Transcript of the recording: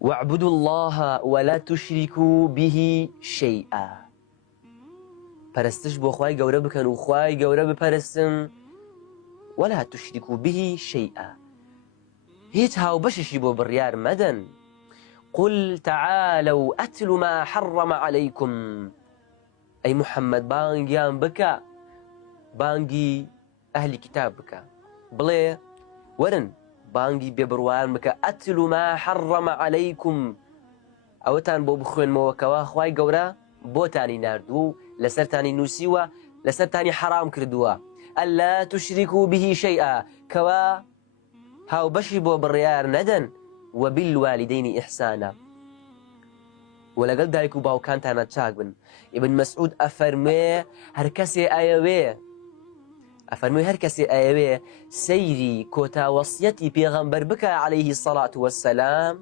واعبدوا الله ولا تشركوا به شيئا پرستش بۆ خوای گەورە بکەن و خوای گەورە بپەرستن ولا تشركوا به شيئا هیچ هاوبەششی بۆ بڕیار مەدەن قل تعالوا أتل ما حرم عليكم أي محمد بانگیان بکە بانگی ئەهلی کتاب بکە بڵێ وەرن بانگی بێبڕوان بکە ئەتل ما حرم عليكم ئەوەتان بۆ بخوێنمەوەکەوە خوای گەورە بۆتانی ناردوو لەسەرتانی نووسیوە لەسەرتانی حرام کردووە ئەلا تشركوا به شيئا کەوا هاوبەشی بۆ بڕیار نەدەن وبالوالدين إحسانا ولەگەڵ دایک و باوکانتانە چاک بن. ئیبن مەسعود ئەفەرمێ هەر کەسێ ئەیەوێ سەیری کۆتا وەسیەتی پێغەمبەر بکە عەلەیهی سەڵات وەسسەلام